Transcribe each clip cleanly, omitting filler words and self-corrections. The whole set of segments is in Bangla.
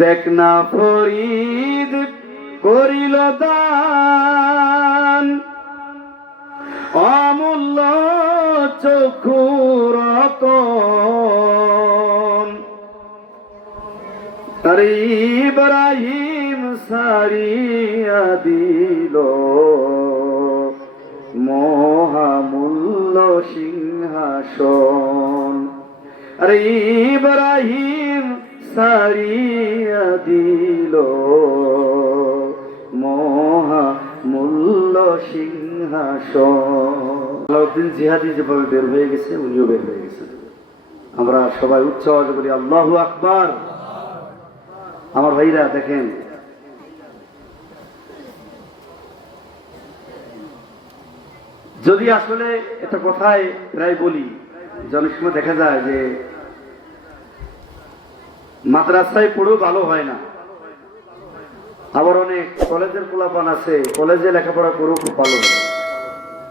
দেখ না ফরিদ করিল দান, অমূল্য চক্ষুর রতন। আরে ইব্রাহিম সারিয়া দিল মহামূল্য সিংহাসন। আরে ইব্রাহিম সারিয়া দিল মহামূল্য সিংহাসন। আলাউদ্দিন জিহাদি যেভাবে বের হয়ে গেছে, উনিও বের হয়ে গেছে। আমরা সবাই উচ্চ আওয়াজে বলি আল্লাহু আকবার। আমার ভাইরা দেখেন, যদি আসলে একটা কথায় প্রায় বলি যে অনেক সময় দেখা যায় যে মাদ্রাসায় পড়েও ভালো হয় না, আবার অনেক কলেজের পোলাপান আছে কলেজে লেখাপড়া করেও খুব ভালো হয়,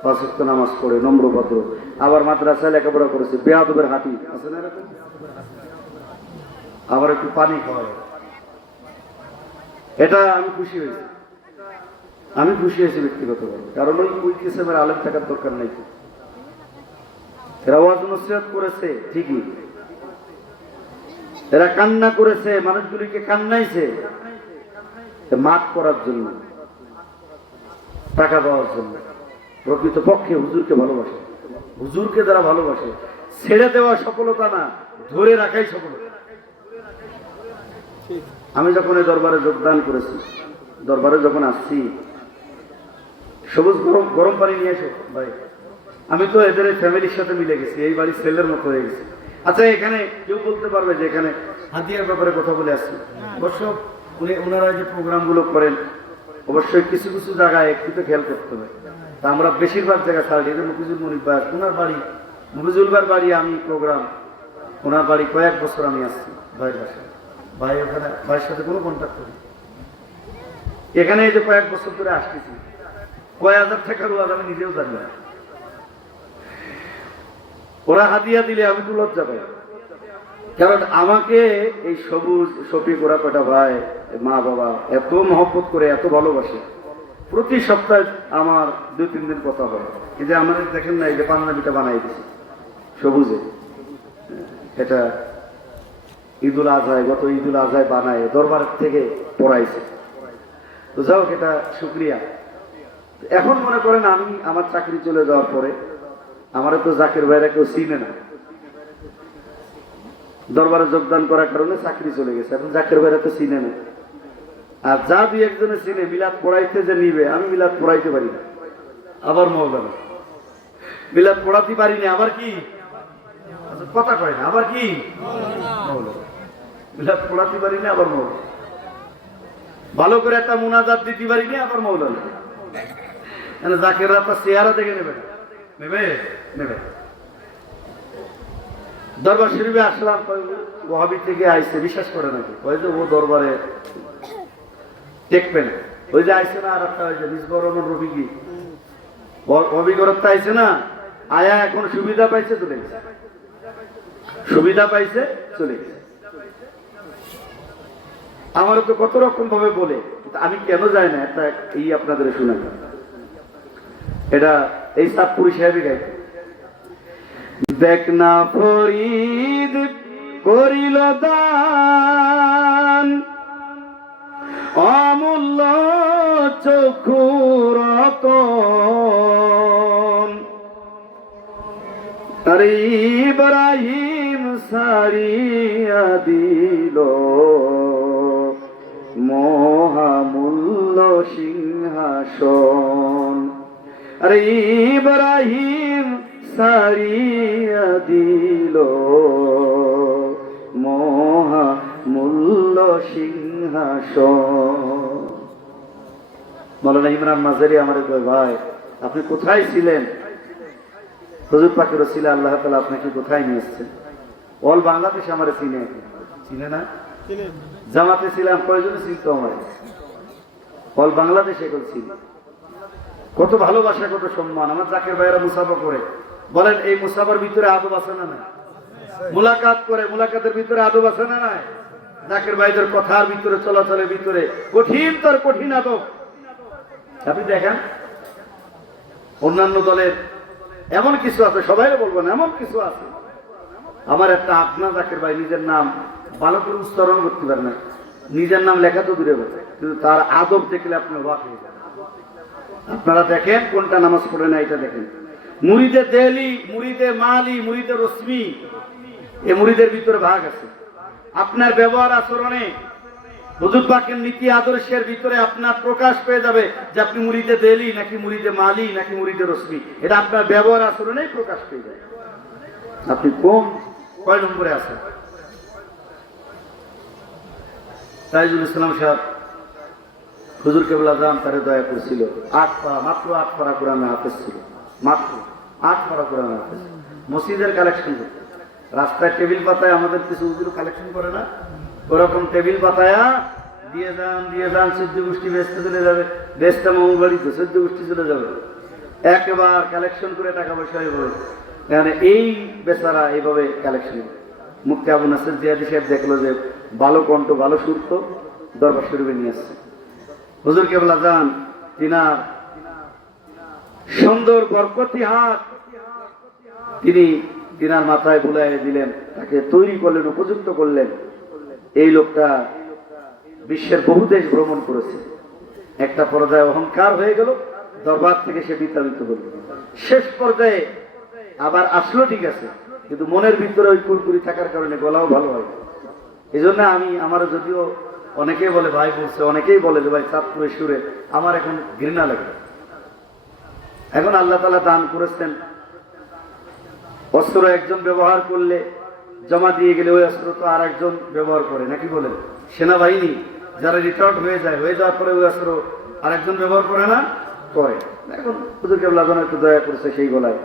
পাঁচ ওয়াক্ত নামাজ পড়ে নম্রভদ্র, আবার মাদ্রাসায় লেখাপড়া করেছে বেয়াদবের হাঁটি আছে না এরকম, আবার একটু পানি খাওয়ায়। এটা আমি খুশি হয়েছি, আমি খুশি হয়েছি ব্যক্তিগতভাবে, কারণ ওই কিসেমের আলেম থাকার দরকার নাই। এরা ওয়াজ নসিহত করেছে ঠিকই, এরা কান্না করেছে, মানুষগুলিকে কান্নাইছে মাফ করার জন্য, টাকা পাওয়ার জন্য। প্রকৃত পক্ষে হুজুরকে ভালোবাসে, হুজুরকে যারা ভালোবাসে ছেড়ে দেওয়া সফলতা না, ধরে রাখাই সফলতা। আমি যখন এই দরবারে যোগদান করেছি, দরবারে যখন আসছি, সবুজ গরম পানি নিয়ে এসো ভাই, আমি তো এদের ফ্যামিলির সাথে মিলে গেছি, এই বাড়ির ছেলের মতো হয়ে গেছি। আচ্ছা, এখানে কেউ বলতে পারবে যে এখানে হাদিয়ার ব্যাপারে কথা বলে আসছি? অবশ্য ওনারা যে প্রোগ্রামগুলো করেন অবশ্যই কিছু কিছু জায়গায় একটু তো খেয়াল করতে হবে। তা আমরা বেশিরভাগ জায়গায় ছাড়ি। মুফিজুল মনির ভাই, ওনার বাড়ি, মুফিজুল ভাইয়ের বাড়ি আমি প্রোগ্রাম, ওনার বাড়ি কয়েক বছর আমি আসছি ভাইয়ের বাসায়। ভাই ওখানে ভাইয়ের সাথে কোনো কন্ট্যাক্ট করি, এখানে এই যে কয়েক বছর ধরে আসতেছি, কয়েক হাজার টাকার ওয়াজ আমি নিজেও জানি না। ওরা হাদিয়া দিলে আমি তো লজ্জা পাই, কারণ আমাকে এই সবুজ শফিক ওরা কটা ভাই মা বাবা এত মহব্বত করে, এত ভালোবাসে। প্রতি সপ্তাহে আমার 2-3 দিন কথা হয়। এই যে আমাদের দেখেন না, এই যে পাঞ্জাবিটা বানাই দিছি সবুজে, এটা ঈদুল আজহায়, গত ঈদুল আজহায় বানায় দরবার থেকে পড়াইছে। তো যাও, এটা শুক্রিয়া। এখন মনে করেন আমি আমার চাকরি চলে যাওয়ার পরে আমারও তো জাকির ভাইরা কেউ চিনে না, দরবারে যোগদান করার কারণে চাকরি চলে গেছে, এখন জাকির ভাইরা তো চিনে না। আর যা 2-1 চিনে, মিলাদ পড়াইতে যে নিবে, আমি মিলাদ পড়াইতে পারি না, আবার মৌলানা মিলাদ পড়াতে পারি না, আবার কি কথা কয় না, আবার কি মিলাদ পড়াতে পারি না, আবার মৌলানা ভালো করে একটা মুনাজাত দিতে পারি না, আবার মৌলানা। জাকিররা তো চেহারা দেখে নেবে, নেবে নেবে। দরবার শরীফে আসলাম, ওয়াহাবি থেকে আইসে, বিশ্বাস করে নাকি, ওই যে ও দরবারে দেখবেন, ওই যে আইসে না, আর একটা ওই যে মিসবাহ রহমান রফিকি অভিজ্ঞতা আইসে না, আয়া এখন সুবিধা পাইছে চলে গেছে, সুবিধা পাইছে চলে গেছে। আমারও তো কত রকম ভাবে বলে, আমি কেন যাই না, একটা এই আপনাদের শুনে, এটা এই সাতপুরি সাহেবই গাই। দেখ না ফরিদ করিল দান, অমূল্য চক্ষুর রতন। আরে ইব্রাহিম সারিয়া দিল মহামূল্য সিংহাসন। আরে ইব্রাহিম সারিয়া দিল মহামূল্য সিংহাসন। মাওলানা ইমরান মাজারি আমার কয়, ভাই আপনি কোথায় ছিলেন? হুজুর পাকের ওসিলা আল্লাহ তাআলা আপনাকে কোথায় নিয়ে এসেছেন? অল বাংলাদেশ আমার চিনে, চিনে না? জামাতে ছিলাম, কয়জনে চিনতো আমার? অল বাংলাদেশে এখন চিনি। কত ভালোবাসা, কত সম্মান। আমার জাকির ভাইয়েরা মুসাফা করে, বলেন এই মুসাফার ভিতরে আদব আছে না নাই? মুলাকাত করে, মুলাকাতের ভিতরে আদব আছে না নাই? জাকের ভাইদের কথার ভিতরে, চলাচলের ভিতরে কঠিন তোর কঠিন আদব। আপনি দেখেন অন্যান্য দলের এমন কিছু আছে, সবাই বলবো না, এমন কিছু আছে। আমার একটা আপনা জাকের ভাই নিজের নাম ভালো করে উচ্চারণ করতে পারে না, নিজের নাম লেখা তো দূরে বসে, কিন্তু তার আদব দেখলে আপনি অবাক হয়ে যাবেন। আপনারা দেখেন কোনটা নামাজ পড়ে না, এটা দেখেন। মুরিদে দেহলি, মুরিদে মালি, মুরিদে রশ্মি, এই মুরিদের ভিতরে ভাগ আছে। আপনার ব্যবহার আচরণে হুজুর পাকের নীতি আদর্শের ভিতরে আপনার প্রকাশ পেয়ে যাবে যে আপনি মুরিদে দেহলি নাকি মুরিদে মালি নাকি মুরিদে রশ্মি। এটা আপনার ব্যবহার আচরণেই প্রকাশ পেয়ে যায় আপনি কয় নম্বরে আছেন। তাইজুল ইসলাম সাহেব হুজুর কেবলা জান তারে দয়া করছিল, 8 পারা, মাত্র 8 পারা কোরআন হাফেজ ছিল, মাত্র 8 পারা কোরআন হাফেজ। মসজিদের কালেকশন করতে, রাস্তায় টেবিল পাতায় আমাদের কিছু হুজুর কালেকশন করে না, ওরকম টেবিল পাতায়া দিয়ে যান 14 গোষ্ঠী বেচতে চলে যাবে, বেচতে মামু বাড়িতে 14 গোষ্ঠী চলে যাবে, একবার কালেকশন করে টাকা পয়সা হয়ে পড়ে। মানে এই বেচারা এইভাবে কালেকশন। মুফতি আবু নাসির জিয়াদি সাহেব দেখলো যে ভালো কণ্ঠ, ভালো সুর তো দরবার শরীফে নিয়ে আসছে। হুজুর কেবলা জান তিনার সুন্দর বরকতি হাত তিনি তিনার মাথায় বুলাই দিলেন, তাকে তৈরি করলেন, উপযুক্ত করলেন। এই লোকটা বিশ্বের বহু দেশ ভ্রমণ করেছে। একটা পর্যায়ে অহংকার হয়ে গেল, দরবার থেকে সে বিতাড়িত হল। শেষ পর্যায়ে আবার আসলো, ঠিক আছে, কিন্তু মনের ভিতরে ওই কুরকুরি থাকার কারণে গলাও ভালো হয়। এই জন্য আমার যদিও অনেকেই বলে ভাই বলছে, অনেকেই বলে যে ভাই চাঁদপুরের সুরে, আমার এখন ঘৃণা লাগে। এখন আল্লাহ তাআলা দান করেছেন, অস্ত্র একজন ব্যবহার করলে জমা দিয়ে গেলে ওই অস্ত্র তো আর একজন ব্যবহার করে, নাকি বলেন? সেনাবাহিনী যারা রিটায়ার্ড হয়ে যাওয়ার পরে ওই অস্ত্র আর একজন ব্যবহার করে না, করে। এখন হুজুর কেবলা জান একটু দয়া করেছে সেই গলায়।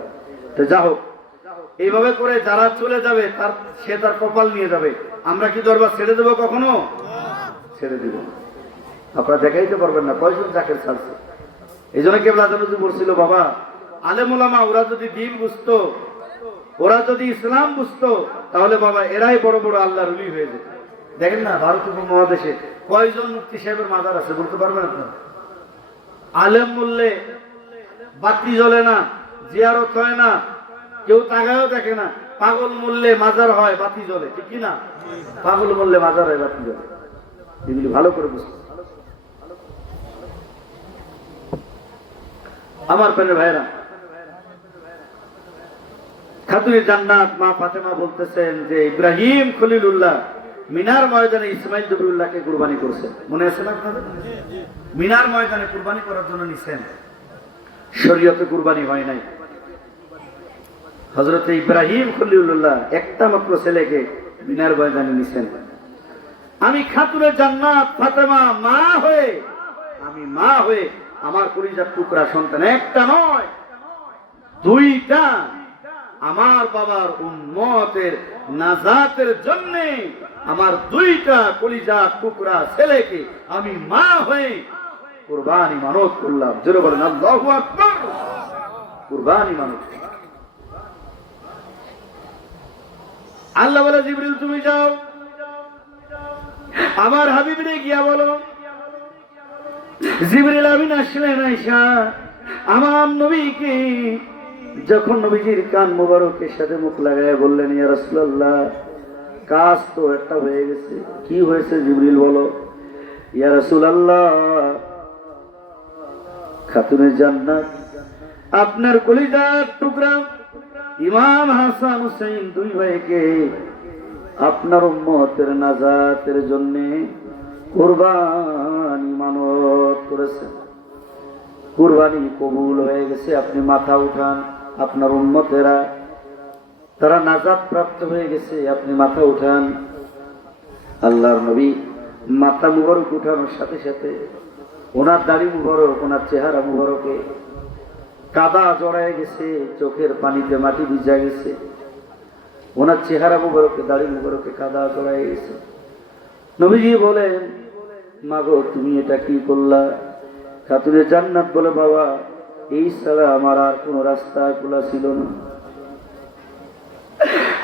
তো যা হোক, এইভাবে করে যারা চলে যাবে সে তার কপাল নিয়ে যাবে। আমরা কি দরবার ছেড়ে দেবো? কখনো ছেড়ে দিব? আপনারা দেখাইতে পারবেন না কয়জন জাকের ছাড়ছে। এই জন্য কেবলা জান বলছিল, বাবা আলেম ওলামা ওরা যদি দিন বুঝতো, ওরা যদি ইসলাম বুঝতো, তাহলে বাবা এরাই বড় বড় আল্লাহর ওলি হয়ে যেত। দেখেন না ভারত উপমহাদেশে কয়জন মুফতি সাহেবের মাজার আছে বলতে পারবেন আপনারা? আলেম বললে বাতি জ্বলে না, জিয়ারত হয় না, কেউ তাকায়ও দেখে না। পাগল মরলে মাজার হয়, বাতি জ্বলে, ঠিক কিনা? পাগল মরলে মাজার হয়, বাতি জ্বলে। এগুলি ভালো করে বুঝতে। আমার প্রাণের ভাইরা, খাতুনে জান্নাত মা ফাতেমা বলতেছেন যে ইব্রাহিম খলিলুল্লাহ মিনার ময়দানে ইসমাইল জবিউল্লাহকে কুরবানি করেছেন। মনে আছে না আপনাদের? মিনার ময়দানে কুরবানি করার জন্য নিছেন, শরীয়তে কুরবানি হয় নাই। হযরত ইব্রাহিম খলিলুল্লাহ একটা মাত্র ছেলেকে মিনার ময়দানে নিছেন। আমি খাতুনে জান্নাত ফাতেমা মা হয়ে আমার কলিজার টুকরা সন্তান একটা নয়, দুইটা, আমার বাবার উম্মতের নাজাতের জন্য আমার দুইটা কলিজার টুকরা ছেলেকে আমি মা হয়ে কুরবানি মানত করলাম। জোরে বলেন আল্লাহু আকবার। কুরবানি মানত। আল্লাহ বলে, জিবরিল তুমি যাও, আমার হাবিবরে গিয়া বলো। জিবরিল আমিন আসলেন, আয়েশা আমার নবীকে যখন নবীজির কান মোবারকের সাথে মুখ লাগায় বললেন, ইয়া রাসূলুল্লাহ কাজ তো একটা হয়ে গেছে। কি হয়েছে জিবরিল বলো। ইয়া রাসূলুল্লাহ খাতুনে জান্নাত আপনার কলিজার টুকরা ইমাম হাসান হুসাইন দুই ভাইকে আপনার উম্মতের নাজাতের জন্য কুরবানি মানত করেছেন। কুরবানি কবুল হয়ে গেছে, আপনি মাথা উঠান। আপনার উম্মতেরা তারা নাজাত প্রাপ্ত হয়ে গেছে, আপনি মাথা উঠান। আল্লাহর নবী মাথা মুবারক উঠানোর সাথে সাথে ওনার দাড়ি মুবারক, ওনার চেহারা মুবারকে কাদা জড়ায় গেছে, চোখের পানিতে মাটি ভিজা গেছে, ওনার চেহারা মুবারকে দাড়ি মুবারকে কাদা জড়ায় গেছে। নবীজি বলেন, মাগো তুমি এটা কি করলা? খাতুনে জান্নাত বলে, বাবা এই ছাড়া আমার আর কোন রাস্তা খোলা ছিল না।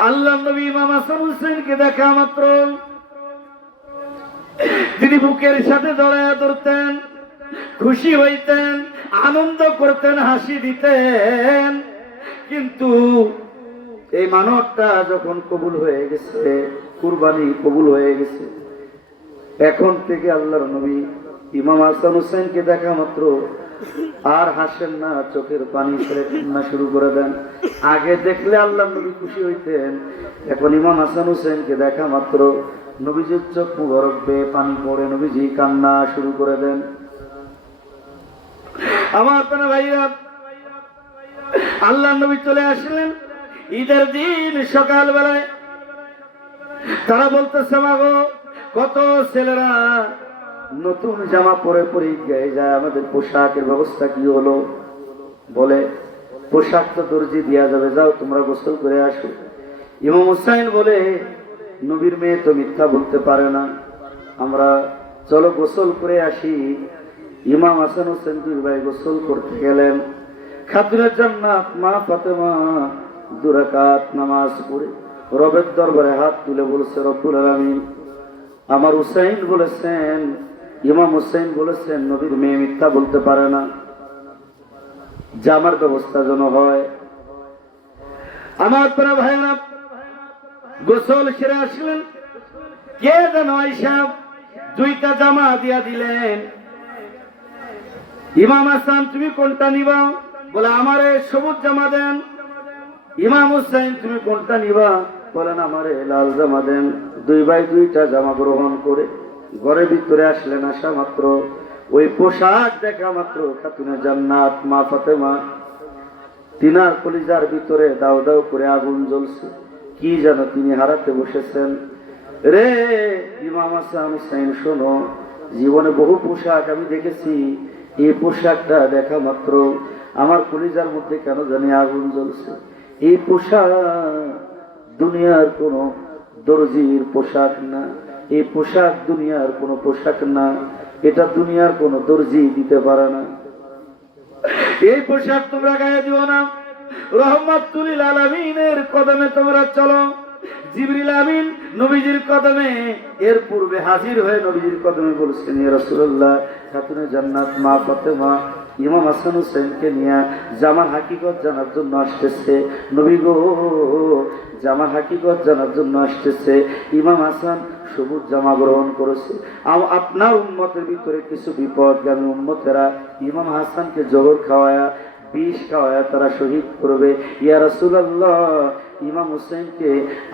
আল্লাহ নবী ইমাম হাসান হুসাইনকে দেখা মাত্র তিনি বুকের সাথে জড়ায় ধরতেন, খুশি হইতেন, আনন্দ করতেন, হাসি দিতেন। কিন্তু এই মানবটা যখন কবুল হয়ে গেছে, কুরবানি কবুল হয়ে গেছে, এখন থেকে আল্লাহর নবী ইমাম হাসান হুসাইনকে দেখা মাত্র আর হাসেন না, চোখের পানি ছেড়ে কান্না শুরু করে দেন। আগে দেখলে আল্লাহর নবী খুশি হইতেন, এখন ইমাম হাসান হুসাইনকে দেখা মাত্র নবীজির চোখ মুবারক বেয়ে পানি পড়ে, নবীজি কান্না শুরু করে দেন। আমার কোন ভাইরা, আল্লাহর নবী চলে আসলেন ঈদের দিন সকাল বেলায়। তারা বলতেছে, মাগো কত ছেলেরা নতুন জামা পরে পরীক্ষায় যায়, আমাদের পোশাকের ব্যবস্থা কি হলো? বলে, পোশাক তো দর্জি দেওয়া যাবে, যাও তোমরা গোসল করে আসো। ইমাম হুসাইন বলে, নবীর মেয়ে তো মিথ্যা বলতে পারে না, আমরা চলো গোসল করে আসি। ইমাম হাসান হোসেন দুই ভাই গোসল করতে গেলেন। খাতুনে জান্নাত মা ফাতেমা 2 রাকাত নামাজ পড়ে রবের দরবারে হাত তুলে বলছে, রব্বুল আলামিন, আমার হুসাইন বলেছেন, ইমাম হুসাইন বলেছেন নবীর মেয়ে মিথ্যা বলতে পারে না, জামার ব্যবস্থা যেন হয়। আমার প্রিয় ভাইরা, গোসল সেরে আসলেন, কে যেন আয়েশা 2টা জামা দিয়া দিলেন। ইমাম হাসান, তুমি কোনটা নিবা? বলে, আমারে সবুজ জামা দেন। ইমাম হুসাইন, তুমি কোনটা নিবা? বলেন, আমারে লাল জামা দেন। 2 ভাই 2টা জামা গ্রহণ করে ঘরের ভিতরে আসলেন। আসা মাত্র ওই পোশাক দেখা মাত্র খাতুনে জান্নাত মা ফাতেমা তিনার কলিজার ভিতরে দাও দাও করে আগুন জ্বলছে। কি যেন তিনি হারাতে বসেছেন। রে ইমাম হাসান হুসাইন, শোনো, জীবনে বহু পোশাক আমি দেখেছি, এই পোশাকটা দেখা মাত্র আমার কলিজার মধ্যে কেন জানি আগুন জ্বলছে। এই পোশাক দুনিয়ার কোন দর্জির পোশাক না, এই পোশাক দুনিয়ার কোন পোশাক না, এটা দুনিয়ার কোন দর্জি দিতে পারে না। এই পোশাক তোমরা গায়ে দিও না, রহমাতুল লিল আলামিনের কদমে তোমরা চলো। জিবরিল আমিন নবীজির কদমে এর পূর্বে হাজির হয়ে নবীজির কদমে বলছেন, ইয়া রাসূলুল্লাহ, খাতুনে জান্নাত মা ফাতেমা ইমাম হাসান হুসাইনকে নিয়ে জামার হাকিকত জানার জন্য আসতেছে। নবী গো, জামার হাকিকত জানার জন্য আসতেছে। ইমাম হাসান সবুজ জামা গ্রহণ করেছে। আপনার উম্মতের ভিতরে কিছু বিপদগামী উম্মতেরা ইমাম হাসানকে জহর খাওয়ায়া, বিষ খাওয়ায়া তারা শহীদ করবে। ইয়া রাসূলুল্লাহ, ইমাম হুসাইনকে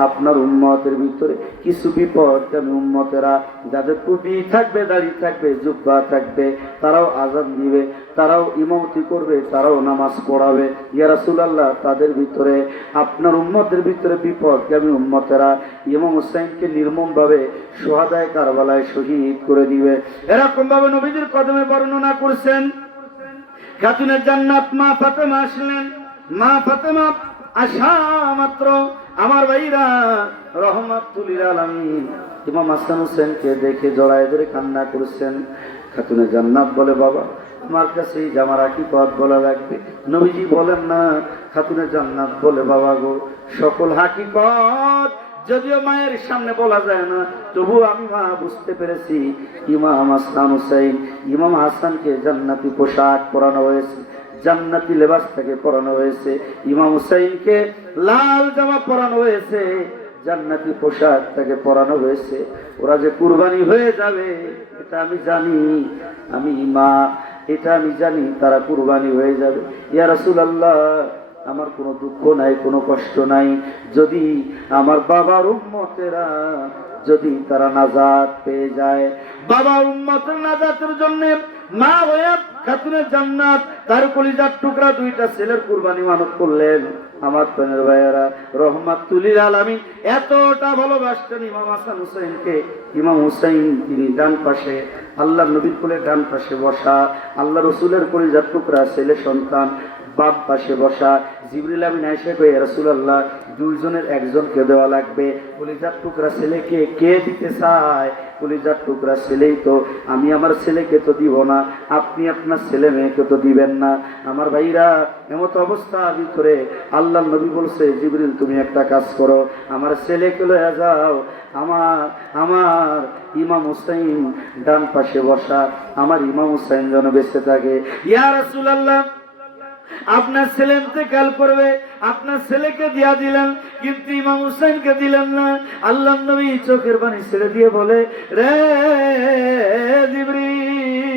আপনার উম্মতের ভিতরে কিছু বিপদগামী উম্মতেরা, যাদের টুপি থাকবে, দাড়ি থাকবে, জুব্বা থাকবে, তারাও আযান দিবে, তারাও ইমামতি করবে, তারাও নামাজ পড়াবে। ইয়া রাসূলুল্লাহ, তাদের ভিতরে আপনার উম্মতের ভিতরে বিপদগামী উম্মতেরা ইমাম হুসাইনকে নির্মমভাবে শুহাদায়ে কারবালায় শহীদ করে দিবে। এরকম ভাবে নবীজির কদমে বর্ণনা করছেন। খাতুনে জান্নাত মা ফাতেমা আসলেন। মা ফাতেমা আসা মাত্র আমার ভাইরা, রহমাতুল লিল আলামিন ইমাম হাসান হুসাইনকে দেখে জড়ায় ধরে কান্না করছেন। খাতুনে জান্নাত বলে, বাবা, আমার কাছে এই জামার হাকিকত বলা লাগবে। নবীজি বলেন না। খাতুনে জান্নাত বলে, বাবা গো, সকল হাকিকত যদিও মায়ের সামনে বলা যায় না, তবু আমি মা বুঝতে পেরেছি ইমাম হাসান হুসাইন, ইমাম হাসানকে জান্নাতি পোশাক পরানো হয়েছে, জান্নাতি লেবাস থেকে পরানো হয়েছে। ইমাম হুসাইনকে লাল জামা পরানো হয়েছে, জান্নাতি পোশাক থেকে পরানো হয়েছে। ওরা যে কুরবানি হয়ে যাবে এটা আমি জানি, আমি মা, এটা আমি জানি, তারা কুরবানি হয়ে যাবে। ইয়া রাসূলুল্লাহ, আমার কোনো দুঃখ নাই, কোনো কষ্ট নাই, যদি আমার বাবার উম্মতেরা যদি তারা নাজাত পেয়ে যায়। বাবার উম্মতের নাজাতের জন্য মা হয়ে খাতুনে জান্নাত তার কলিজার টুকরা 2টা ছেলের কুরবানি মানত করলেন। আমার প্রাণের ভাইয়েরা, রহমাতুল লিল আলামিন এতটা ভালোবাসতেন ইমাম হাসান হুসাইনকে। ইমাম হুসাইন তিনি ডান পাশে, আল্লাহ নবীর কোলে ডান পাশে বসা, আল্লাহ রসুলের কলিজার টুকরা ছেলে সন্তান, বাম পাশে বসা। জিবরিল আমিন আয়েশা কই, ইয়া রাসূলুল্লাহ, দুইজনের একজনকে দেওয়া লাগবে। কলিজার টুকরা ছেলেকে কে দিতে চায়? কলিজার টুকরা ছেলেই তো। আমি আমার ছেলেকে তো দিব না, আপনি আপনার ছেলে মেয়েকে তো দিবেন না। আমার ভাইরা, এমত অবস্থার ভিতরে আল্লাহ নবী বলছে, জিবরিল তুমি একটা কাজ করো, আমার ছেলেকে লয়ে যাও, আমার আমার ইমাম হুসাইন ডান পাশে বসা, আমার ইমাম হুসাইন যেন বেঁচে থাকে। ইয়া রাসূলুল্লাহ, আপনার ছেলে ইন্তেকাল করবে, আপনার ছেলেকে দিয়া দিলেন, কিন্তু ইমাম হুসাইনকে দিলেন না। আল্লাহ নবী চোখের পানি ছেড়ে দিয়ে বলে, রে জিবরিল,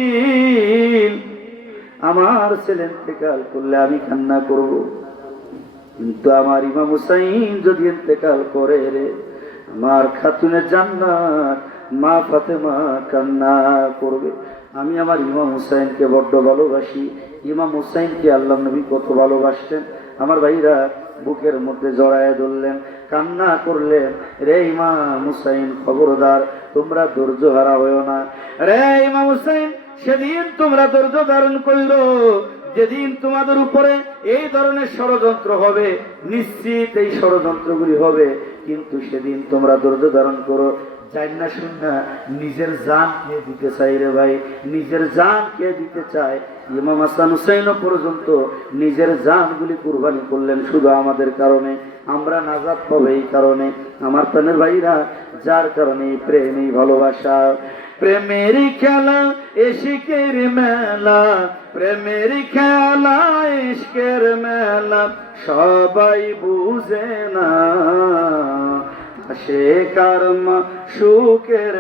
আমার ছেলে ইন্তেকাল করলে আমি কান্না করব, কিন্তু আমার ইমাম হুসাইন যদি ইন্তেকাল করে রে, আমার খাতুনে জান্নাত মা ফাতেমা কান্না করবে। আমি আমার ইমাম হুসাইনকে বড্ড ভালোবাসি। ইমাম হুসাইনকে আল্লাহ নবী কত ভালোবাসতেন। আমার ভাইরা বুকের মধ্যে জড়ায় ধরলেন, কান্না করলেন, রে ইমাম হুসাইন, খবরদার তোমরা ধৈর্য হারা হইও না। রে ইমাম হুসাইন, সেদিন তোমরা ধৈর্য ধারণ করলো, যেদিন তোমাদের উপরে এই ধরনের ষড়যন্ত্র হবে, নিশ্চিত এই ষড়যন্ত্রগুলি হবে, কিন্তু সেদিন তোমরা ধৈর্য ধারণ করো। যাই না শুন না, নিজের জান কে দিতে চাই রে ভাই, নিজের জান কে দিতে চায়? ইমাম হাসান হুসাইনও পর্যন্ত নিজের জানগুলি কুরবানি করলেন শুধু আমাদের কারণে, আমরা নাজাত পাবো এই কারণে। আমার প্রাণের ভাইরা, যার কারণে এই প্রেম, এই ভালোবাসা, প্রেমের খেলা ইশকের মেলা, প্রেমের খেলা ইশকের মেলা, সবাই বুঝে না, সে কার সুখের